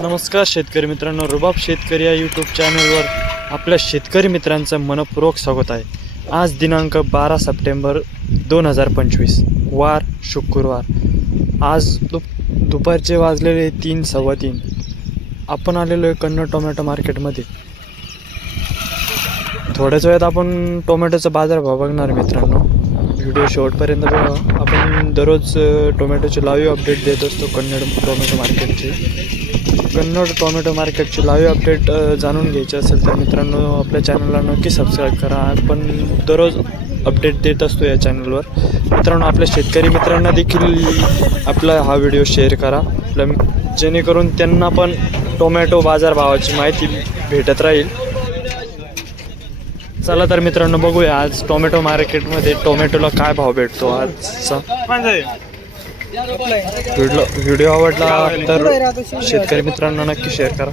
नमस्कार शेतकरी मित्रांनो रुबाब शेतकरी या यूट्यूब चॅनलवर आपल्या शेतकरी मित्रांचं मनपूर्वक स्वागत आहे. आज दिनांक बारा सप्टेंबर दोन हजार पंचवीस वार शुक्रवार. आज दुप दुपारचे वाजलेले तीन सव्वा तीन. आपण आलेलो आहे कन्नड टोमॅटो मार्केटमध्ये. थोड्याच वेळात आपण टोमॅटोचा बाजारभाव बघणार मित्रांनो. व्हिडिओ शेवटपर्यंत बघा. आपण दररोज टोमॅटोचे लाईव्ह अपडेट देत असतो कन्नड टोमॅटो मार्केटचे. कन्नड टोमॅटो मार्केटची लाईव्ह अपडेट जाणून घ्यायची असेल तर मित्रांनो आपल्या चॅनलला नक्की सबस्क्राईब करा. आपण दररोज अपडेट देत असतो या चॅनलवर मित्रांनो आपल्या शेतकरी मित्रांना देखील आपला हा व्हिडिओ शेअर करा. आपल्या जेणेकरून त्यांना पण टोमॅटो बाजारभावाची माहिती भेटत राहील. चला तर मित्रांनो बघूया आज टोमॅटो मार्केटमध्ये टोमॅटोला काय भाव भेटतो आजचा? व्हिडिओ व्हिडिओ आवडला तर शेतकरी मित्रांना नक्की शेअर करा.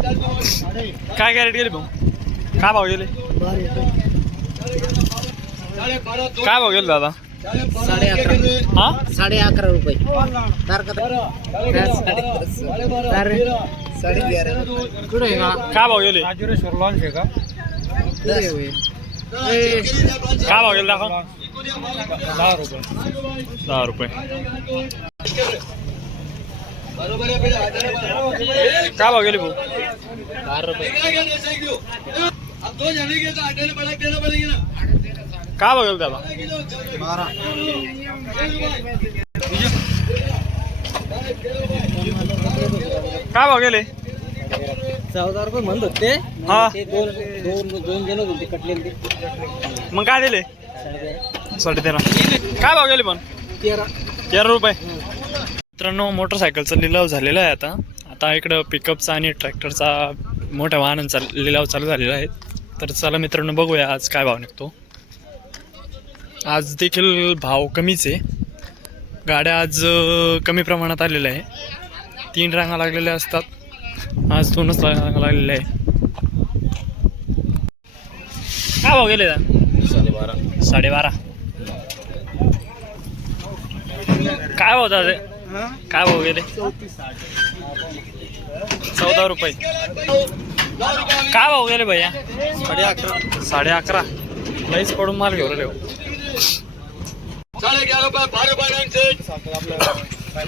काय काय रेट गेले भाऊ? काय भाव गेले? काय भाव गेले दादा? साडे अकरा हा साडे अकरा रुपये. का का? काय भाव गेले कुठे आहे? ए, काय भाव गेले दाखव दहा रुपये दहा रुपये काय भाव गेले भाऊ बारा रुपये काय भाव गेले दादा बारा काय भाव गेले? चौदा रुपये म्हणत होते. हा. ते दोन दोन दोन जण होते कटले ते. मग काय दिले? साडे साडे तेरा काय भाव गेले पण? तेरा. तेरा रुपये. मित्रांनो मोटरसायकलचा लिलाव झालेला आहे आता. आता इकडं पिकअपचा आणि ट्रॅक्टरचा मोठ्या वाहनांचा लिलाव चालू झालेला आहे. तर चला मित्रांनो बघूया आज काय भाव निघतो. आज देखील भाव कमीच आहे. गाड्या आज अं, कमी प्रमाणात आलेल्या आहे. तीन रांगा लागलेल्या असतात. आज दोनच रांगा लागलेल्या आहे. काय भाव गेले? साडेबारा. साडेबारा. काय भाव दादा? काय भाव गेले? चौदा रुपये. काय भाव गेले भैया? साडे अकरा. साडे अकरा लईच पडून माल घेऊन राहिले हो. काय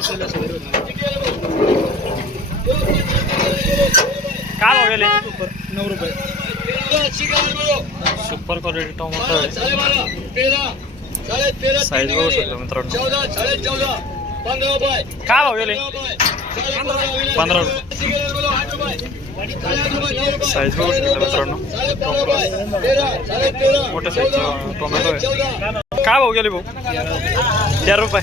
भाव गेले? नऊ रुपये. सुपर क्वालिटी टोमॅटो आहे. साईज बघू शकतो मित्रांनो. काय भाव गेले? पंधरा रुपये. साईज बघू शकतो मित्रांनो. मोठ्या साईजचा टोमॅटो आहे. काय भाव गेले भाऊ? तेरा रुपये.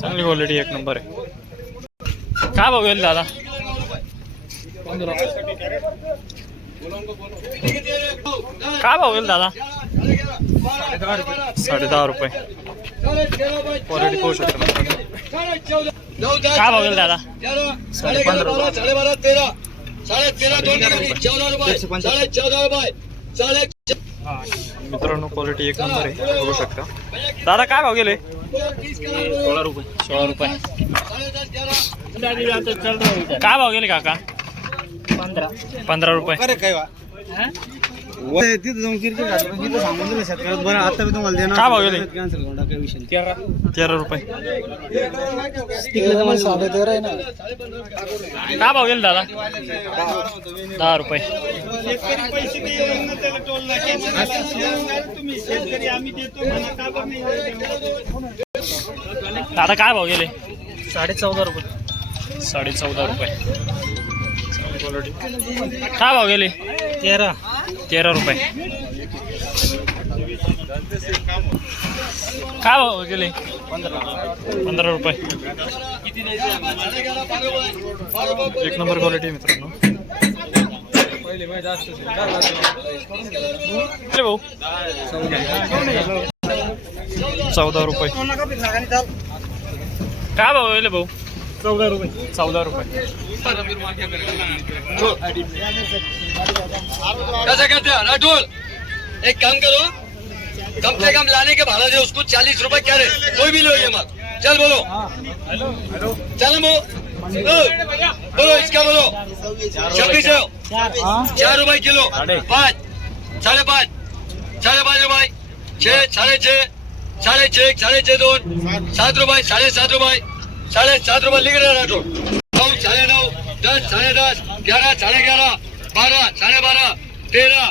चांगली क्वालिटी एक नंबर आहे. काय भाव येईल दादा? काय भाव येईल दादा? साडे दहा रुपये. क्वालिटी पाहू शकतो काय भाव येईल दादा? साडे पंधरा साडेबारा तेरा साडे तेरा दोन चौदा रुपये. साडे चौदा रुपये साडे मित्रांनो क्वालिटी एक नंबर आहे. बघू शकता. दादा काय भाव गेले सोळा रुपये. सोळा रुपये. पंधरा काय भाव गेले काका? पंधरा. रुपये. काय वा. तिथं जाऊन क्रिकेट घातलं पण तिथं सांगून दिलं शेतकऱ्यात बरं आता मी तुम्हाला देणार काय भाव गेले? कॅन्सल करून टाका विषय नाही. तेरा. तेरा रुपये. तिकडे आहे ना? काय भाव गेले दादा? दहा रुपये. दादा काय भाव गेले? साडे चौदा रुपये. साडे चौदा रुपये. क्वालिटी काय भाव गेले? तेरा. तेरा रुपये. काय भाव गेले? पंधरा रुपये. एक नंबर क्वालिटी मित्रांनो. भाऊ. चौदा रुपये. काय भाव गेले भाऊ? चौदा रुपये. चौदा रुपये. कैसा कहते हैं? राठौर एक काम करो। कम से कम लाने के भाड़ा दे उसको चालीस रुपए क्या रे? कोई भी लो ये मत। चल बोलो। चल मो बोलो इसका बोलो। छब्बीस चार रुपए किलो। पाँच। साढ़े पाँच। साढ़े पाँच रुपए। छः साढ़े छः। साढ़े छः साढ़े छः दोन सात रुपए साढ़े सात रुपए। साढ़े सात रुपए लिख रहे राठौर। नौ साढ़े नौ। दस साढ़े दस। ग्यारह साढ़े ग्यारह। बारह साढ़े बारह तेरह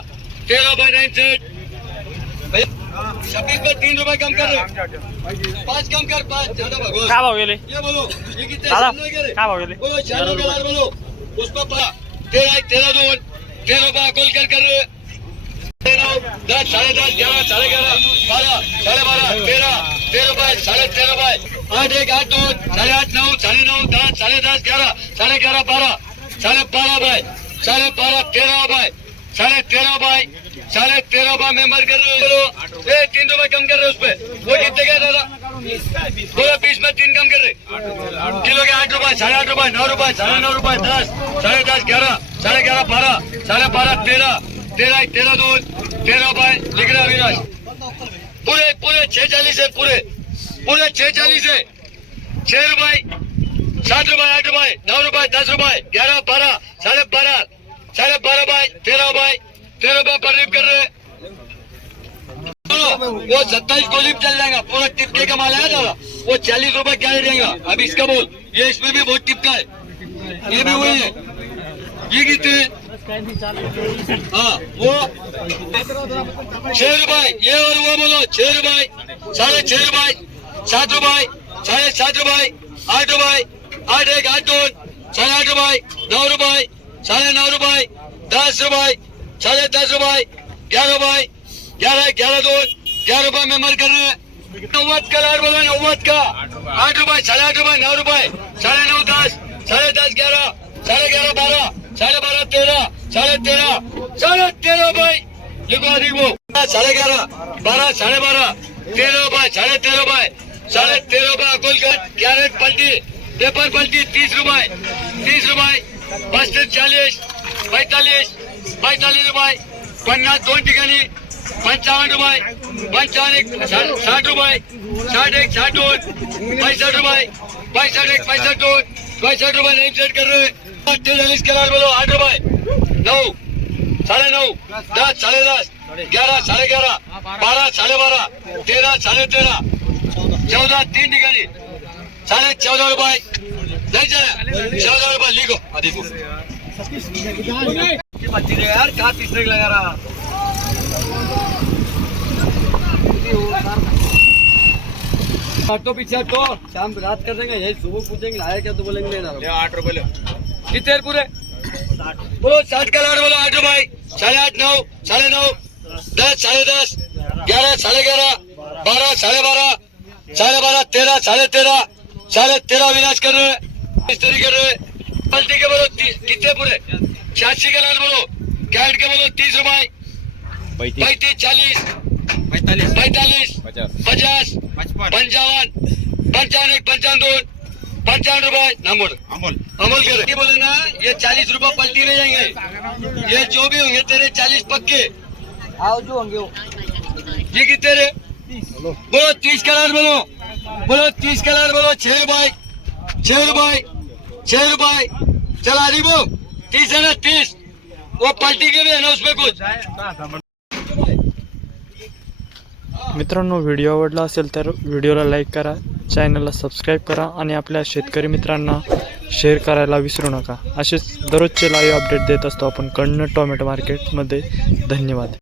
तेरह बाई नाइन सेट छब्बीस पे तीन रुपए कम कर। रहे पाँच कम कर पाँच। ज़्यादा भगवान काय भाव ये बोलो ये कितने? काय भाव बोलो बोलो। उस पर तेरह तेरह दो। तेरह रुपया गोल कर कर। रहे दस साढ़े दस ग्यारह साढ़े ग्यारह बारह साढ़े बारह तेरह तेरह बाय साढ़े तेरह बाय आठ एक आठ दो साढ़े आठ नौ साढ़े नौ दस साढ़े दस ग्यारह साढ़े ग्यारह बारह साढ़े बारह बाय साढ़े बारह, तेरह बाय साढ़े तेरह बाय साढ़े तेरह बाय मेंबर कर रहे हो तीन रुपए कम कर रहे हो उस पे। वो कितने का दादा? बोलो, बीस में तीन कम कर रहे। किलो के आठ रुपए, साढ़े आठ रुपए, नौ रुपए, साढ़े नौ रुपए, दस, साढ़े दस, ग्यारह, साढ़े ग्यारह, बारह, साढ़े बारह, तेरह तेरह तेरह दो, तेरह बाय लिख रहे अविनाश। पूरे पूरे छह चालीस है, पूरे। पूरे छह चालीस है। छह रुपए, सात रुपए, आठ रुपए, नौ रुपए, दस रुपए, ग्यारह, बारह, साढ़े बारह साढ़े बारह बाय, तेरह बाय तेरह बाय पर कर रहे वो सत्ताईस गोली चल जाएगा, पूरा टिपके का माल आया दादा वो चालीस रुपए क्या देगा। अब इसका बोल, ये इसमें भी बहुत टिपका है। ये भी वही है। ये कितने हाँ वो छह रुपए, ये और वो बोलो, छह रुपए, साढ़े छह रुपए, सात रुपए, साढ़े सात रुपए, आठ रुपए, आठ एक, आठ दो, साढ़े आठ रुपए, नौ रुपए साढ़े नौ रुपए, दस रुपए, साढ़े दस रुपए, ग्यारह रुपए, ग्यारह ग्यारह दो, ग्यारह रुपए में मर कर रहे हैं। नौवत का लाड बोलो, नौवत का। आठ रुपए, साढ़े आठ रुपए, नौ रुपए, साढ़े नौ दस, साढ़े दस ग्यारह, साढ़े ग्यारह बारह, साढ़े बारह तेरह, साढ़े तेरह साढ़े तेरह भाई। लिखो वो साढ़े ग्यारह, बारह, साढ़े बारह, तेरह रुपए साढ़े तेरह रुपए साढ़े तेरह रुपए अकोल का कैरेट पलटी, पेपर पलटी, तीस रुपए तीस रुपए। पस्तीस चाळीस पैतालीस पैतालीस रुपये पन्नास दोन ठिकाणी पंचावन्न रुपये पंचावन्न एक साठ साठ रुपये साठ एक साठ दोन पैसठ रुपये पैसठ एक पैसठ दोन पैसठ रुपये नहीं सेट कर अठ्ठेचाळीस केला बोलो आठ रुपये. नऊ साडे नऊ दस साडे दस ग्यारह साडे ग्यारह बारा साडे बारा तेरा साडे तेरा चौदा तीन ठिकाणी साडे चौदा रुपये. नहीं चला चौदह रुपये लिखो आधी को यार कहा तीसरे लगा रहा? हटो पीछे हटो। शाम रात कर देंगे यही सुबह पूछेंगे आया क्या तो बोलेंगे नहीं आठ रुपए कितने पूरे? बोलो साठ का लाड बोलो आठ रुपए साढ़े आठ नौ साढ़े नौ दस साढ़े दस ग्यारह साढ़े ग्यारह बारह साढ़े बारह साढ़े बारह तेरह साढ़े तेरह साढ़े तेरह विनाश कर रहे हैं। इस तरीके कर रहे हैं पलटी के बोलो कितने पूरे? छियासी के लाड बोलो कैट के बोलो तीस रुपए। पैंतीस। चालीस। पैंतालीस। पैंतालीस पचास। पंचावन पंचावन एक पंचावन दोन पंचावन रुपए। नंबर अमोल। अमल कर बोले ना ये चालीस रुपए पलटी रह जाएँगे। ये जो भी होंगे तेरे चालीस पक्के। आओ जो होंगे वो। ये कितने रे? बोलो तीस कलर बोलो। बोलो तीस कलर बोलो छह रुपए। छह रुपए। छह रुपए चला रिबो तीस है ना तीस। वो पलटी के भी है ना उसमें कुछ। मित्रांनो व्हिडिओ आवडला असेल तर व्हिडिओला लाईक करा चॅनलला सबस्क्राईब करा आणि आपल्या शेतकरी मित्रांना शेअर करायला विसरू नका. असेच दररोजचे लाईव्ह अपडेट देत असतो आपण कण्ण टोमॅटो मार्केटमध्ये धन्यवाद.